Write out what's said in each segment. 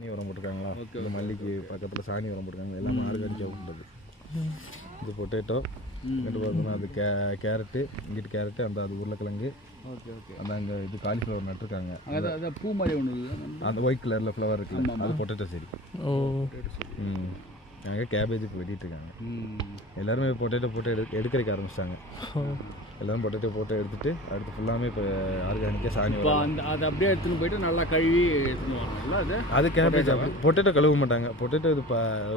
சாணி உரம் போட்டிருக்காங்களா, இந்த மல்லிக்கு பக்கத்தில் சாணி உரம் போட்டிருக்காங்க, எல்லாமே ஆர்கானிக்காக பண்ணுறது. இது பொட்டேட்டோ, இங்கிட்டு பார்த்தோம்னா அது கேரட்டு, இங்கிட்டு கேரட்டு, அது உருளைக்கிழங்கு, அந்த அங்கே இது காலிஃப்ளவர் நட்டுருக்காங்க. பூ மாதிரி ஒன்று அந்த ஒயிட் கலரில் ஃப்ளவர் இருக்குல்ல, அது பொட்டேட்டோ சரி. நாங்கள் கேபேஜுக்கு வெட்டிட்டு இருக்காங்க. எல்லாருமே பொட்டேட்டோ போட்டு எடுக்கிறதுக்கு ஆரம்பிச்சிட்டாங்க. எல்லோரும் பொட்டேட்டோ போட்டு எடுத்துகிட்டு அடுத்து ஃபுல்லாமே இப்போ ஆர்கானிக்காக சாணி அதை அப்படியே எடுத்துன்னு போயிட்டு நல்லா கழுவி எடுத்துன்னு வரணும்ல. அது கேபேஜ் அப்படி பொட்டேட்டோ கழுவ மாட்டாங்க. பொட்டேட்டோ இது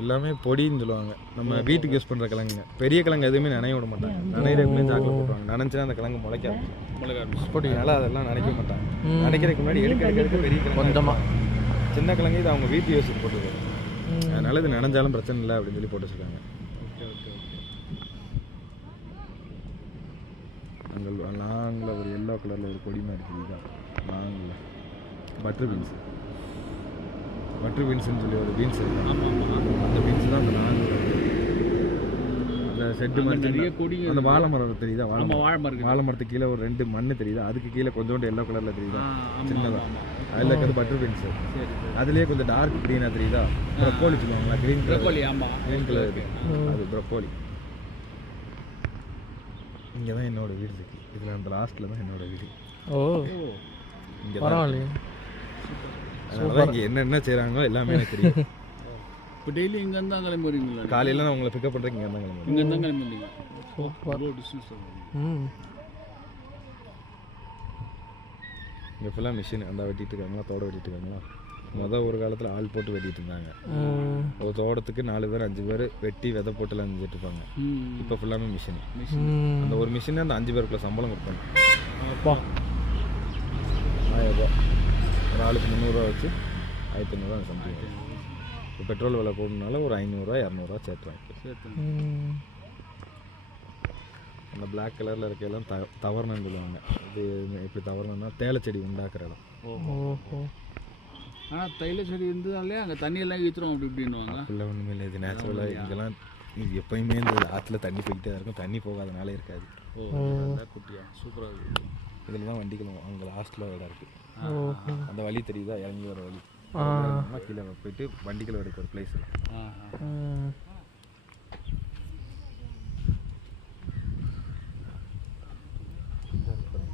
எல்லாமே பொடின்னு சொல்லுவாங்க. நம்ம வீட்டுக்கு யூஸ் பண்ணுற கிழங்குங்க. பெரிய கிழங்கு எதுவுமே நனைய விட மாட்டாங்க. நனைகிறதுக்குமே சாக்கில் போட்டுருவாங்க. நனைஞ்சினா அந்த கிழங்கு முளைக்க ஆரம்பிச்சு. அதனால் அதெல்லாம் நினைக்க மாட்டாங்க. நினைக்கிறதுக்கு முன்னாடி எடுக்கிறதுக்கு பெரிய கிழங்கு, சின்ன கிழங்கு இது அவங்க வீட்டு யூஸுக்கு போட்டுருக்காங்க. அதனால இது நனைஞ்சாலும் பிரச்சனை இல்லை அப்படின்னு சொல்லி போட்டு வச்சுருக்காங்க. அங்கே லாங்கில் ஒரு எல்லோ கலரில் ஒரு கொடி மாதிரி இருக்குது. லாங்கில் பட்டர் பீன்ஸ்ன்னு சொல்லி ஒரு பீன்ஸ் இருக்குது. அந்த பீன்ஸ் தான் அந்த லாங்கில் அந்த செட்டு மாதிரி கொடி. அந்த வாழை மரம் தெரியுதா? வாழை மரத்துக்கு கீழே ஒரு 2 மண் தெரியுதா? அதுக்கு கீழே கொஞ்சோண்டு எல்லோ கலரில் தெரியுதா? சின்னதாக அதில் இருக்கிறது பட்டர் பீன்ஸு. அதுலேயே கொஞ்சம் டார்க் க்ரீனாக தெரியுதா? ப்ரொக்கோலி சொல்லுவாங்களா, க்ரீன் கலர் இருக்குது, அது ப்ரொக்கோலி. இங்கே தான் என்னோடய வீடு இருக்குது. இதில் அந்த லாஸ்ட்டில் தான் என்னோடய வீடு. இங்கே தான். அதனால தான் இங்கே என்னென்ன செய்கிறாங்களோ எல்லாமே எனக்கு தெரியும். இப்போ டெய்லி இங்கேருந்து தான் கிளம்பி வரீங்களா? காலையில் நான் உங்களை பிக்கப் பண்ணுறேன். இங்கே தான் கிளம்பி வரீங்க. இங்கே ஃபுல்லாக மிஷின் அந்த வெட்டிட்டு இருக்காங்களா, தோட வெட்டிட்டு இருக்காங்களா. ஒரு காலத்தில் ஆள் போட்டு வெட்டிட்டு இருந்தாங்க. ஒரு தோட்டத்துக்கு 4 பேர் 5 பேர் வெட்டி விதை போட்டுலாம் செஞ்சுட்டு இருப்பாங்க. இப்போ ஃபுல்லாமே மிஷின். அந்த ஒரு மிஷின் அந்த 5 பேருக்குள்ள சம்பளம் கொடுப்பாங்க. 1000 ரூபா ஒரு ஆளுக்கு 300 ரூபா வச்சு 1500 ரூபா சம்திங். இப்போ பெட்ரோல் விலை போடணுனால ஒரு 500 ரூபா 200 ரூபா சேர்த்துவாங்க. அந்த பிளாக் கலரில் இருக்கலாம் தவறணுன்னு சொல்லுவாங்க. இது எப்படி தவறணும்னா தேயிலை செடி உண்டாக்குற இடம். ஆனால் தைல செடி இருந்ததாலே அங்கே தண்ணியெல்லாம் ஈத்துரும் அப்படி இப்படின்னுவாங்க. அப்படிலாம் ஒன்றுமே இல்லை. இது நேச்சுரலாக இங்கெல்லாம் இது எப்போயுமே இந்த ஆற்றுல தண்ணி போய்கிட்டே தான் இருக்கும். தண்ணி போகாதனால இருக்காது. குட்டியா சூப்பராக இருக்குது. இதில் தான் வண்டிகளும் அங்கே லாஸ்ட்டில் இடம் இருக்குது. அந்த வழி தெரியுதா? இறங்கி வர வழி. கீழே போயிட்டு வண்டிகள் எடுக்க ஒரு பிளேஸ் இருக்கு.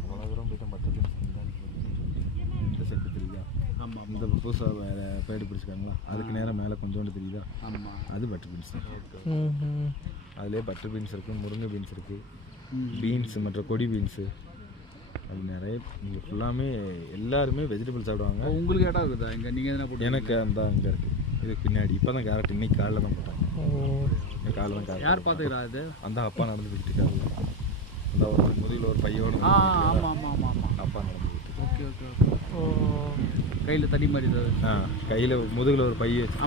அவ்வளோ தூரம் போயிட்டு மற்ற இந்த செட்டு தெரியுதா? இந்த புதுசாக வேறு பேடு பிடிச்சிருக்காங்களா, அதுக்கு நேரம் மேலே கொஞ்சோண்டு தெரியுதா? அது பட்டர் பீன்ஸ் தான். அதுலேயே பட்டர் பீன்ஸ் இருக்குது, முருங்கை பீன்ஸ் இருக்குது, பீன்ஸ் மற்ற கொடி பீன்ஸு, அது நிறைய. இங்கே ஃபுல்லாமே எல்லாருமே வெஜிடபிள் சாப்பிடுவாங்க. உங்களுக்கு இடம் இருக்குதா இங்கே? நீங்கள் எதனா போட்டு? எனக்கு அந்த அங்கே இருக்குது. இதுக்கு பின்னாடி இப்போ தான் கேரட் இன்னைக்கு காலையில் தான் போட்டாங்க. காலையில் தான் கேரட். யார் பார்த்துக்கிறா? அது அந்த அப்பா நடந்து போய்கிட்டு இருக்காரு. அந்த ஒரு முதுகில் ஒரு பையோடு அப்பா நடந்து போயிட்டு. Okay okay okay. கையில் தண்ணி மாதிரி கையில் முதுகில் ஒரு பை வச்சு.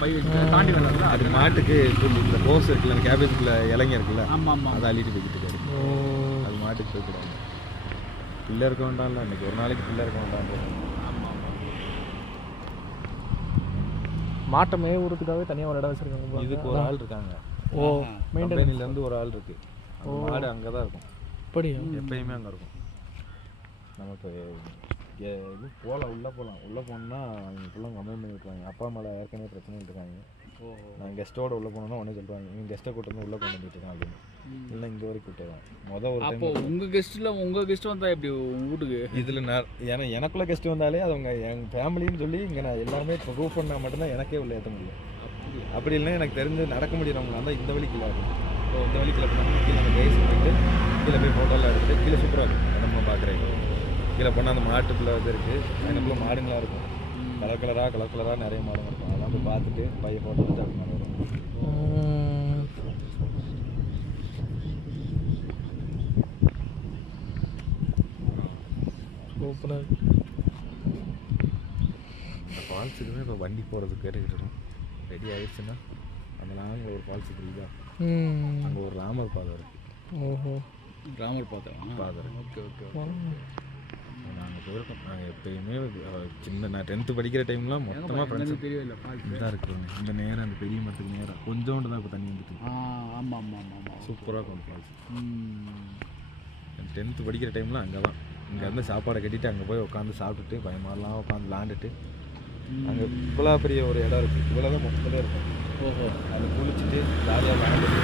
பை வச்சு தாண்டி வரல. அது மாட்டுக்கு இந்த கோஸ் இருக்குல்ல, அந்த கேபேஜுக்குள்ள இலைங்க இருக்குல்ல, அதை அள்ளிட்டு போய்கிட்டு இருக்காரு. அது மாட்டுக்கு போய்க்கிடாங்க. பிள்ளை இருக்க வேண்டாம்ல, இன்னைக்கு ஒரு நாளைக்கு பிள்ளை இருக்க வேண்டாம். மாட்டை மேய்வுறதுக்காகவே தனியாக ஒரு இடம் வச்சுருக்காங்க. இதுக்கு ஒரு ஆள் இருக்காங்க. மெயின்டெனன்ஸ்லேருந்து ஒரு ஆள் இருக்குது. மாடு அங்கே தான் இருக்கும். அப்படியா? எப்பயுமே அங்கே இருக்கும். நமக்கு இது போகலாம், உள்ளே போனோம்னா அவங்க ஃபுல்லாக கம்ப்ளைண்ட் பண்ணி விட்டுருவாங்க. அப்பா அம்மாவில் ஏற்கனவே பிரச்சனை இருக்காங்க. நான் கெஸ்ட்டோட உள்ளே போனோன்னா உடனே சொல்லுவாங்க, இவங்க கெஸ்ட்டை கூட்டு வந்து உள்ளே கொண்டு வந்துட்டு இருக்கான் அப்படின்னு. இல்லை இங்கே வரைக்கும் கூட்டுவாங்க. ஒரு அப்போ உங்கள் கெஸ்ட் வந்தால் எப்படி உங்கள் வீட்டுக்கு? இதில் ஏன்னா எனக்குள்ளே கெஸ்ட்டு வந்தாலே அது அவங்க எங்கள் ஃபேமிலின்னு சொல்லி இங்கே நான் எல்லாமே ப்ரூவ் பண்ணால் மட்டும்தான் எனக்கே உள்ள ஏற்ற முடியும். அப்படி இல்லைன்னா எனக்கு தெரிஞ்சு நடக்க முடியறவங்களா இருந்தால் இந்த வழிக்கில் இந்த வழிக்கில் போனால் கீழே அந்த கைஸ் போயிட்டு கீழே போய் ஃபோட்டோலாம் எடுத்துகிட்டு கீழே சூப்பராக இருக்கும். நம்ம பார்க்குறேன் கீழே போனால் அந்த மாட்டுக்குள்ளே இது இருக்குது. எனக்குள்ளே மாடுங்களாக இருக்கும். கலர் கலராக நிறைய மாடுங்க இருக்கும். அதெல்லாம் போய் பார்த்துட்டு பையன் ஃபோட்டோ எடுத்து அப்படி மாடு வரும். சூப்பராக. இந்த ஃபால்ஸுக்குமே இப்போ வண்டி போகிறதுக்கு கேட்டுக்கிட்டு இருக்கோம். ரெடி ஆகிடுச்சுன்னா அந்த லாங்கில் ஒரு ஃபால்ஸு தெரியுதா? அங்கே ஒரு ராமர் பாதை இருக்குது. ராமர் பாதை ஓகே ஓகே. நாங்கள் போயிருக்கோம். நாங்கள் எப்பயுமே நான் 10th படிக்கிற டைம்லாம் மொத்தமாக ஃப்ரெண்ட்ஸ் இதாக இருக்குங்க. இந்த நேரம் அந்த பெரிய மரத்துக்கு நேரம் கொஞ்சோண்டு தான் இப்போ தண்ணி வந்துட்டு. சூப்பராக இருக்கும் ஃபால்ஸ். 10th படிக்கிற டைம்லாம் அங்கே தான். இங்கே வந்து சாப்பாடை கட்டிட்டு அங்கே போய் உட்காந்து சாப்பிட்டுட்டு பயமாரெலாம் உட்காந்து விளாண்டுட்டு அங்கே இவ்வளோ பெரிய ஒரு இடம் இருக்குது, இவ்வளோ தான் மொத்தத்தில் இருக்கும். ஓஹோ, அது குளிச்சுட்டு ஜாலியாக விளையாண்டுட்டு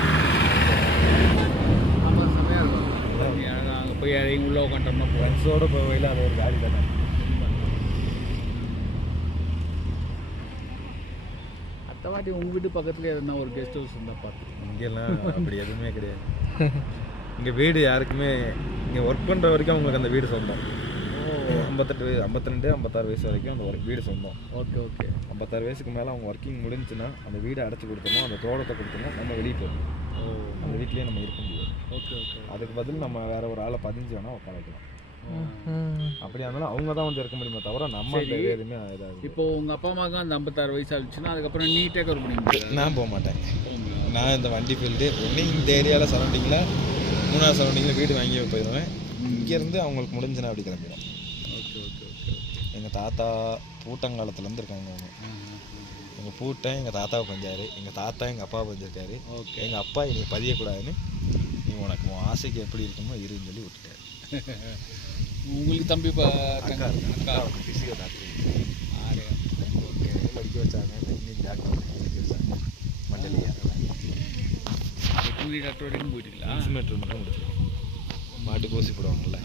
ஆமாம் செம்மையாக இருக்கும். அங்கே போய் இறங்கி உள்ளே உட்காண்டோம்னா ஃப்ரெண்ட்ஸோடு போகையில் அது ஒரு ஜாலி தானே. அடுத்த வாட்டி உங்கள் வீட்டு பக்கத்தில் எதுனா ஒரு கெஸ்ட் ஹவுஸ் இருந்தால் பார்த்து. இங்கெல்லாம் அப்படி எதுவுமே கிடையாது. இங்கே வீடு யாருக்குமே இங்கே ஒர்க் பண்ணுற வரைக்கும் அவங்களுக்கு அந்த வீடு சொந்தம். 58 52 56 வயசு வரைக்கும் அந்த வீடு சொந்தம். Okay okay. 56 வயசுக்கு மேலே அவங்க ஒர்க்கிங் முடிஞ்சுன்னா அந்த வீடை அடைச்சி கொடுத்தோமோ, அந்த தோட்டத்தை கொடுத்தோமோ, நம்ம வெளியே போயிடும். அந்த வீட்லேயே நம்ம இருக்க முடியாது. Okay okay. அதுக்கு பதில் நம்ம வேற ஒரு ஆளை 15 வேணால் உட்கார வைக்கலாம். அப்படியா இருந்தாலும் அவங்க தான் வந்து இருக்க முடியுமே தவிர நம்ம எதுவுமே இதாகும். இப்போ உங்கள் அப்பா அம்மாவுக்கு அந்த 56 வயசு ஆச்சுன்னா அதுக்கப்புறம் நீ டேக் ஓவர் பண்ணிக்க. நான் போக மாட்டேன். நான் இந்த வண்டி ஃபீல்டு ஒன்று இந்த ஏரியாவில் சரௌண்டிங்கில் 3ஆவது சரௌண்டிங்கில் வீடு வாங்கி போயிடுவேன். இங்கேருந்து அவங்களுக்கு முடிஞ்சுன்னா அப்படி கிளம்பிடும். Okay okay okay. எங்கள் தாத்தா பூட்டங்காலத்துலேருந்து இருக்காங்க. அவங்க எங்கள் பூட்டன் எங்கள் தாத்தாவை பஞ்சாரு, எங்கள் தாத்தா எங்கள் அப்பாவை பஞ்சிருக்காரு. ஓகே. எங்கள் அப்பா என்னை பதியக்கூடாதுன்னு நீ உனக்கு உன் ஆசைக்கு எப்படி இருக்குமோ இருன்னு சொல்லி விட்டுட்டாரு. உங்களுக்கு தம்பி அக்கா ஃபிசிக்கல் டாக்டர் ஓகே படிக்க வச்சாங்க. இன்னைக்கு டாக்டர் படிக்க வச்சாங்க. மண்டலியா வெட்டினரி டாக்டர் வரைக்கும் போயிட்டீங்களா? இன்சுமேட்டர் மட்டும் முடிச்சிருக்கோம். மாட்டுக்கு ஊசி போடுவாங்கல்ல,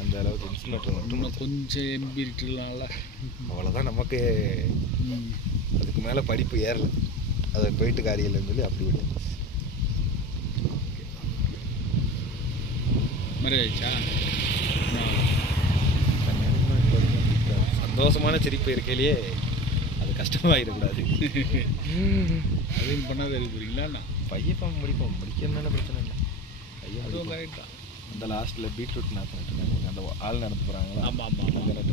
அந்த அளவுக்கு இன்சுமேட்டர் மட்டும். இன்னும் கொஞ்சம் எம்பி இருக்கலாம்ல. அவ்வளோதான். நமக்கு அதுக்கு மேலே படிப்பு ஏறலை. அதை போயிட்டு காரியலன்னு சொல்லி அப்படி விட்டு மாதிரி ஆயிடுச்சா? சந்தோஷமான சிரிப்பு இருக்கையிலேயே அது கஷ்டமாகிடக்கூடாது. அதையும் பண்ணாத இருக்கிறீங்களா? பையன் முடிக்கிறதுனால பிரச்சனை இல்லை. அதுவும் கரெக்ட் தான். அந்த லாஸ்ட்டில் பீட்ரூட் நாற்று நட்டுருக்காங்க. அந்த ஆள் நடந்து போகிறாங்களா? ஆமாம் ஆமாம். அந்த நட்டு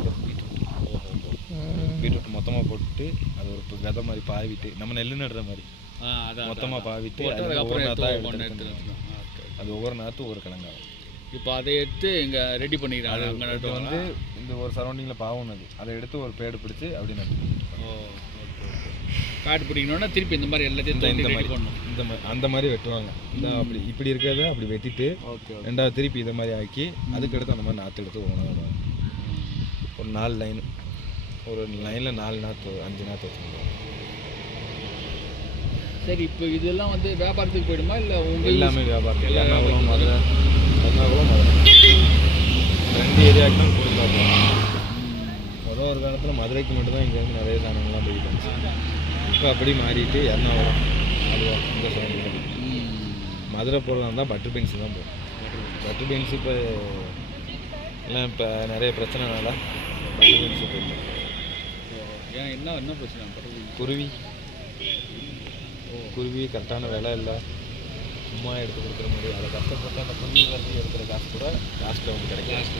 பீட்ரூட் மொத்தமாக போட்டுட்டு அது ஒரு விதை மாதிரி பாவிட்டு நம்ம நெல் நடுற மாதிரி மொத்தமாக பாவிட்டு ஒவ்வொரு அது ஒவ்வொரு நாற்று ஒவ்வொரு கிழங்காகும். இப்போ அதை எடுத்து இங்கே ரெடி பண்ணிக்கிறாங்க. அங்கே நட்டு வந்து இந்த ஒரு சரௌண்டிங்கில் பாவுனது அதை எடுத்து ஒரு பேடு பிடிச்சி அப்படி நட்டு. காடு பிடிக்கணும்னா திருப்பி இந்த மாதிரி எல்லாத்தையும் இந்த மாதிரி அந்த மாதிரி வெட்டுவாங்க. இந்த அப்படி இப்படி இருக்கிறத அப்படி வெட்டிட்டு ரெண்டாவது திருப்பி இதை மாதிரி ஆக்கி அதுக்கு எடுத்து அந்த மாதிரி நாற்று எடுத்து ஒன்று ஒரு 4 லைன், ஒரு லைனில் 4 நாற்று 5 நாற்று வச்சுருக்கோம். சரி, இப்போ இதெல்லாம் வந்து வியாபாரத்துக்கு போயிடுமா இல்லை உங்கள்? எல்லாமே வியாபாரம். எர்ணாகுளம் மதுரை, எர்ணாகுளம் மதுரை 2 ஏரியாவுக்கு தான் கொடுத்தாங்க. ஒரு காலத்தில் மதுரைக்கு மட்டும்தான் இங்கேருந்து நிறைய சாதனங்கள்லாம் போயிட்டு இருந்துச்சு. இப்போ அப்படி மாறிட்டு எர்ணாகுளம் அதுவா இந்த சைடு மதுரை போகிறதா இருந்தால் பட்டர் பீன்ஸ் தான் போகும். பட்டர் பீன்ஸ் இப்போ எல்லாம் இப்போ நிறைய பிரச்சனைனால பட்டர் பீன்ஸு போயிடும். ஏன் என்ன பிரச்சனை? குருவி கரெக்டான விலை இல்லை, சும்மா எடுத்து கொடுக்குற மாதிரி. அதை கஷ்டப்பட்டு அந்த குருவி வந்து எடுக்கிற காசு கூட லாஸ்ட்டில் வந்து கிடைக்கும்.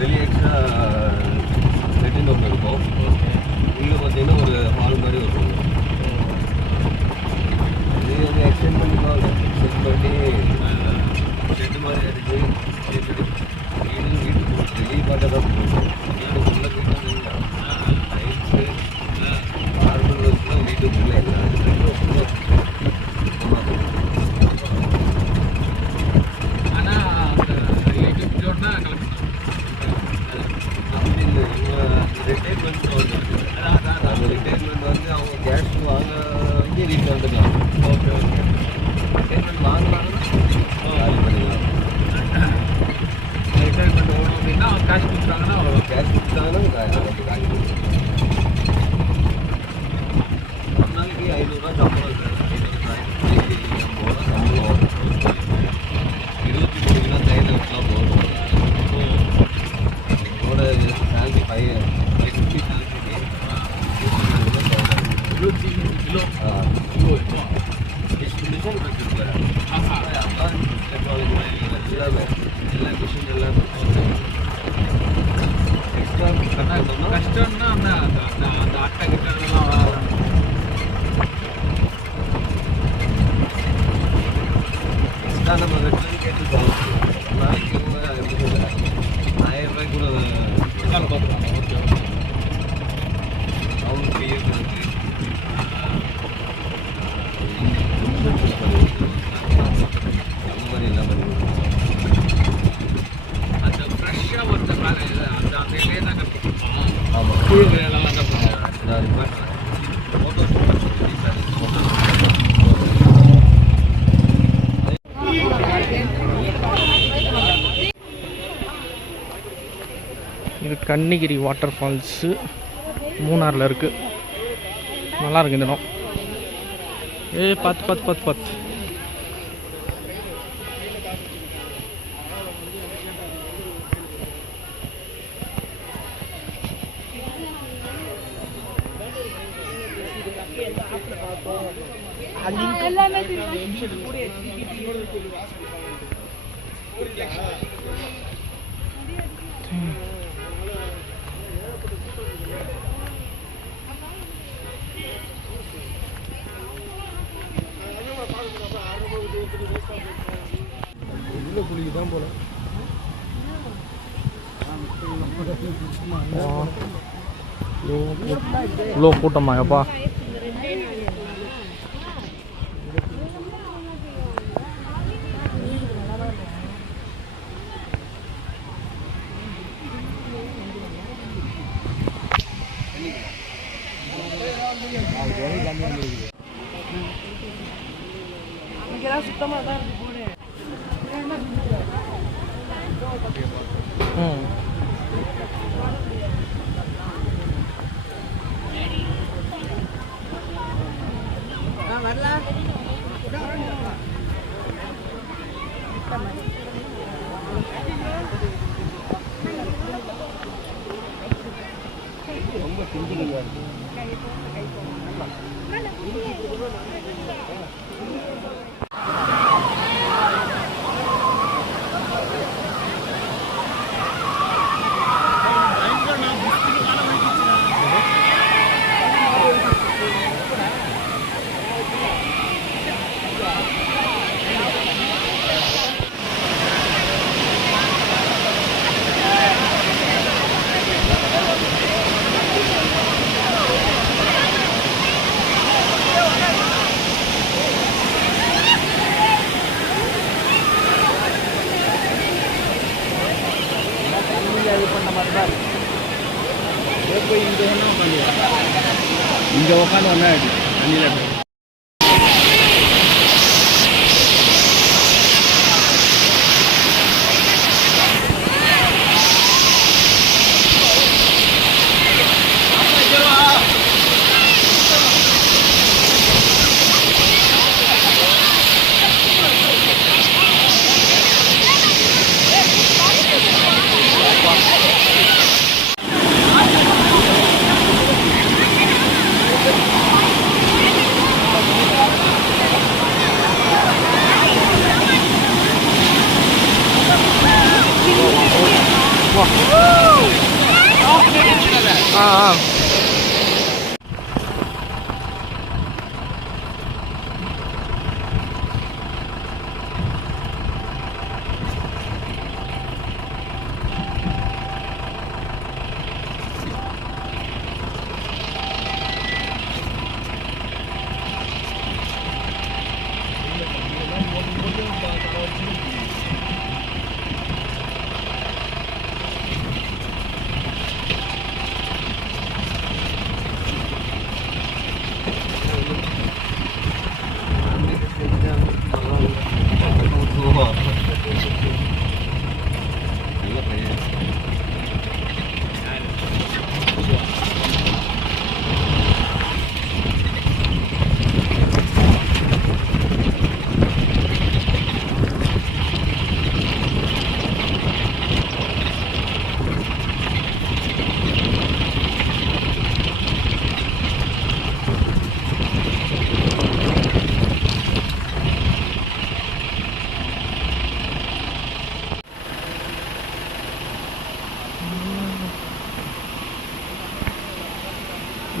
வெளியே எக்ஸ்ட்ரா லெட்டின் ரூம் இருக்கும். உள்ளே பார்த்தீங்கன்னா ஒரு ஹால் மாதிரி இருக்கும். இது வந்து எக்ஸ்டெண்ட் பண்ணிப்பாங்க. செட் பண்ணி செட்டு மாதிரி அடிச்சு வீட்டுக்கு வெளியே பார்த்தா தான் வீட்டுக்குள்ளே போயிட்டாங்க. லைட்ஸு நார்மல் ஒர்க்லாம் வீட்டுக்குள்ளே ரிட்டைர்மெண்ட் அந்த ரிட்டைர்மெண்ட் வந்து அவங்க கேஷ் வாங்க வீட்டில் வந்துக்கலாம். ஓகே ரிட்டைர்மெண்ட் வாங்கலாம் எல்லாமே எல்லா மிஷின் எல்லாமே எக்ஸ்ட்ரா கஷ்டம்னா அந்த அந்த அந்த அட்டை கிட்டலாம் எக்ஸ்ட்ரா நம்ம வெட்டரி கேட்டுருக்கோம் நாளைக்கு கூட எப்படி சொல்ல 1000 ரூபாய் கூட பார்த்துக்கலாம். Okay okay. அவங்களுக்கு இருக்குது அந்த மாதிரி எல்லாம் பண்ணி அந்த ஃப்ரெஷ்ஷாக ஒருத்த மேலே அந்த அந்த இலையே தான் கற்றுக்கலாம். ஆமாம் கீழெல்லாம் தான் பண்ணுறேன். நான் ரிப்பேர் ஃபோட்டோ இது கன்னிகிரி வாட்டர் ஃபால்ஸு மூணாரில் இருக்குது. நல்லா இருக்கு இந்த இடம். பார்த்து பார்த்து பார்த்து பார்த்து உள்ள குளிக்கு தான் போல. இவ்வளோ கூட்டமா எப்பா? சுத்தமாக தான் இருக்கு போடு. ரொம்ப சிம்பிளாக இருக்கு. போய் இங்கே ஒன்றா உட்காந்து இங்கே உட்காந்து ஒன்றா ஆகிடுச்சு தண்ணியில்.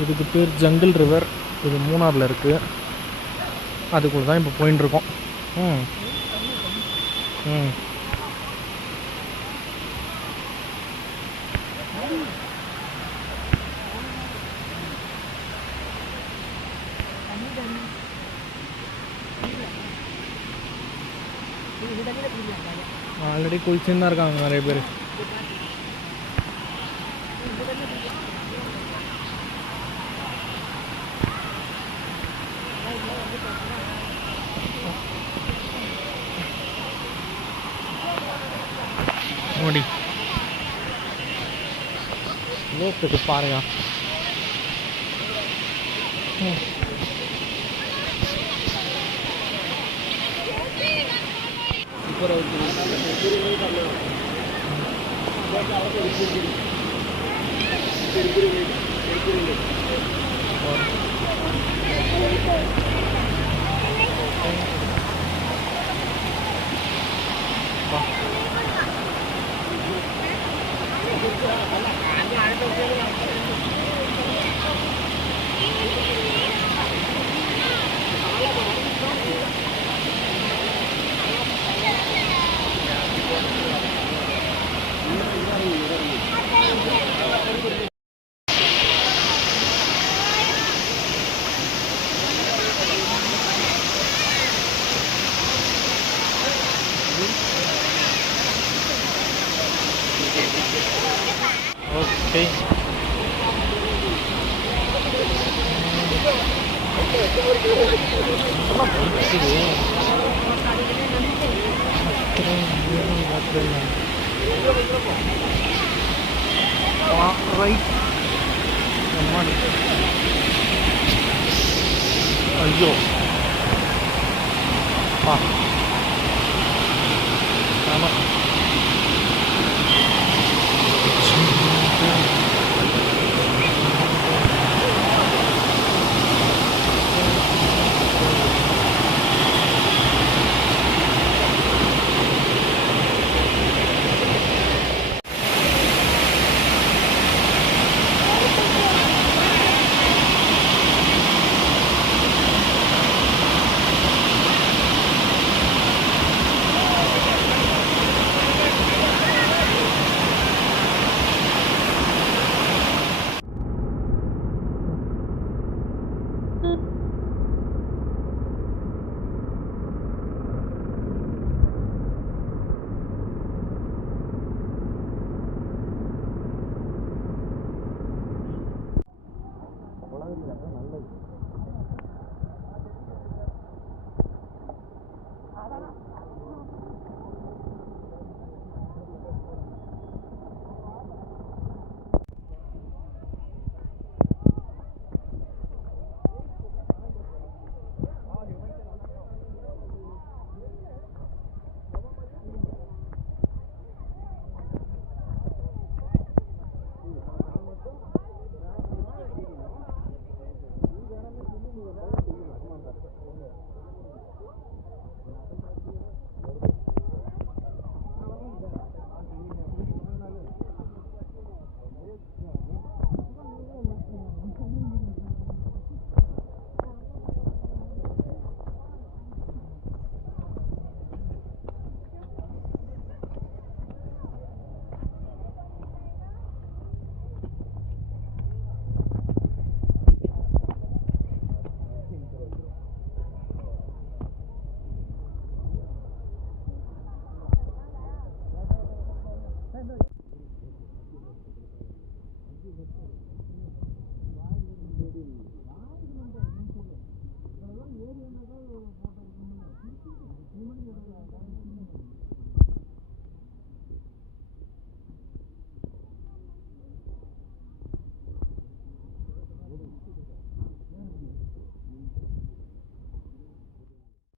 இதுக்கு பேர் ஜங்கிள் ரிவர். இது மூணாரில் இருக்குது. அதுக்குள்ளே தான் இப்போ போயின்ட்டுருக்கோம். ம் ம் ஆல்ரெடி குளிச்சுன்னு தான் இருக்காங்க நிறைய பேர். ನೋಡಿ லேக்கு பாருங்க. Okay right. ஐயோ ஆமாம்